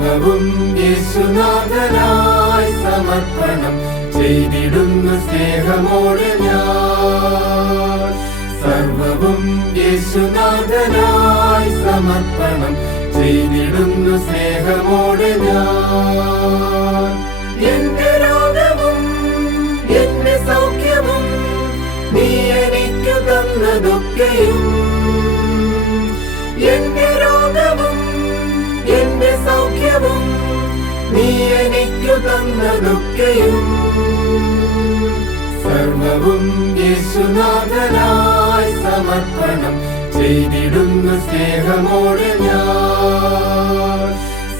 സർവവും യേശുനാഥനായി സമർപ്പണം ചെയ്തിടുന്നു സ്നേഹമോടെ ഞാൻ. സർവവും യേശുനാഥനായി സമർപ്പണം ചെയ്തിടുന്നു സ്നേഹമോടെ ഞാൻ. എന്റെ രോഗവും എന്റെ സൗഖ്യവും നീ എനിക്കു തന്നതൊക്കെയും, എന്റെ രോഗവും എന്റെ സൗഖ്യവും നീ എനിക്കു തന്നതൊക്കെയും, സർവവും യേശുനാഥനായി സമർപ്പണം ചെയ്തിടുന്നു സ്നേഹമോടെ ഞാൻ.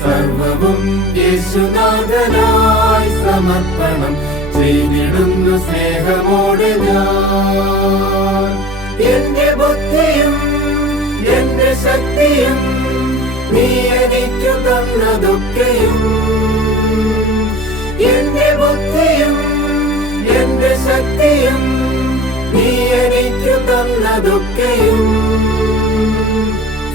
സർവവും യേശുനാഥനായി സമർപ്പണം ചെയ്തിടുന്നു സ്നേഹമോടെ ഞാൻ. എന്റെ ബുദ്ധിയും എന്റെ ശക്തിയും നീ എനിക്കു തന്നതൊക്കെയും, എന്റെ ബുദ്ധിയും എന്റെ ശക്തിയും നീ എനിക്കു തന്നതൊക്കെയും,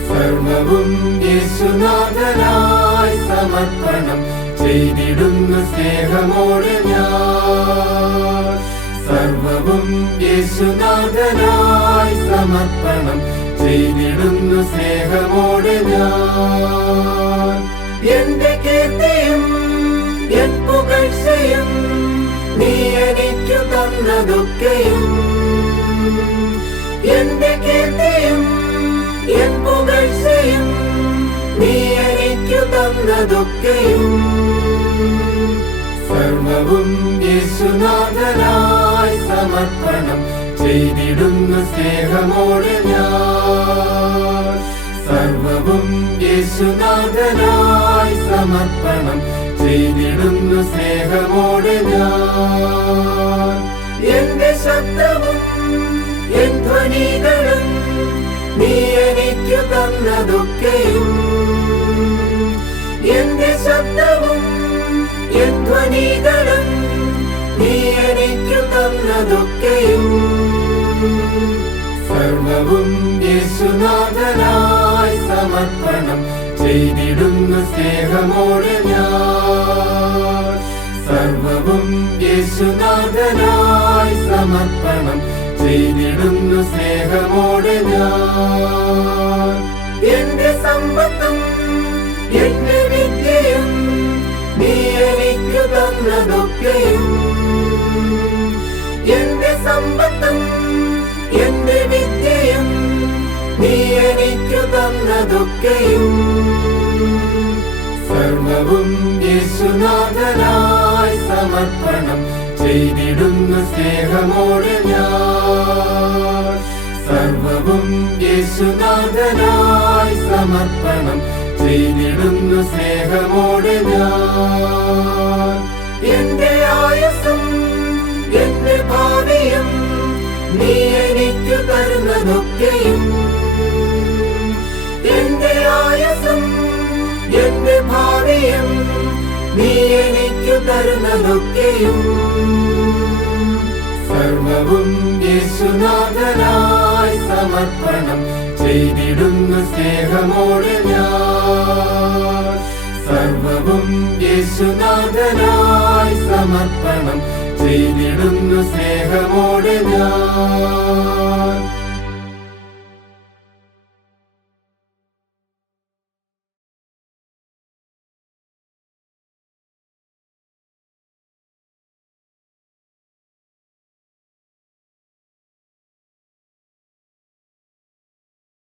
സർവവും യേശുനാഥനായി സമർപ്പണം ചെയ്തിടുന്നു സ്നേഹമോടെ ഞാൻ. സർവവും യേശുനാഥനായി സമർപ്പണം ചെയ്തിടുന്നു സ്നേഹമോടെ ഞാൻ. എന്റെ കീർത്തിയും എൻ പുകഴ്ചയും നീ എനിക്കു തന്നതൊക്കെയും, എന്റെ കീർത്തിയും എൻ പുകഴ്ചയും നീ എനിക്കു തന്നതൊക്കെയും, സർവവും യേശുനാഥനായി സമർപ്പണം ചെയ്തിടുന്നു സ്നേഹമോടെ ഞാൻ. സർവവും യേശുനാഥനായി സമർപ്പണം ചെയ്തിടുന്നു സ്നേഹമോടെ ഞാൻ. എന്റെ ശബ്ദവും എൻ ധ്വനികളും നീ എനിക്കു തന്നതൊക്കെയും, എന്റെ ശബ്ദവും എൻ ധ്വനികളും നീ എനിക്കു തന്നതൊക്കെയും, സർവവും യേശുനാഥനായി സമർപ്പണം ചെയ്തിടുന്നു സ്നേഹമോടെ ഞാൻ. സർവവും യേശുനാഥനായി സമർപ്പണം ചെയ്തിടുന്നു സ്നേഹമോടെ ഞാൻ. എന്റെ സമ്പത്തും എന്റെ വിദ്യയും നീ എനിക്കു തന്നതൊക്കെയും, എന്റെ സമ്പത്തും എന്റെ വിദ്യയും നീ എനിക്കു തന്നതൊക്കെയും, സർവവും യേശുനാഥനായി സമർപ്പണം ചെയ്തിടുന്നു സ്നേഹമോടെ ഞാൻ. സർവവും യേശുനാഥനായി സമർപ്പണം ചെയ്തിടുന്നു സ്നേഹമോടെ ഞാൻ. എന്റെ ആയുസ്സും എന്റെ ഭാവിയും നീ എനിക്കു തരുന്നതൊക്കെയും, എന്റെ ആയുസ്സും എന്റെ ഭാവിയും നീ എനിക്കു തരുന്നതൊക്കെയും, സർവവും യേശുനാഥനായി സമർപ്പണം ചെയ്തിടുന്നു സ്നേഹമോടെ ഞാൻ. സർവവും യേശുനാഥനായി സമർപ്പണം ചെയ്തിടുന്നു സ്നേഹമോടെ ഞാൻ.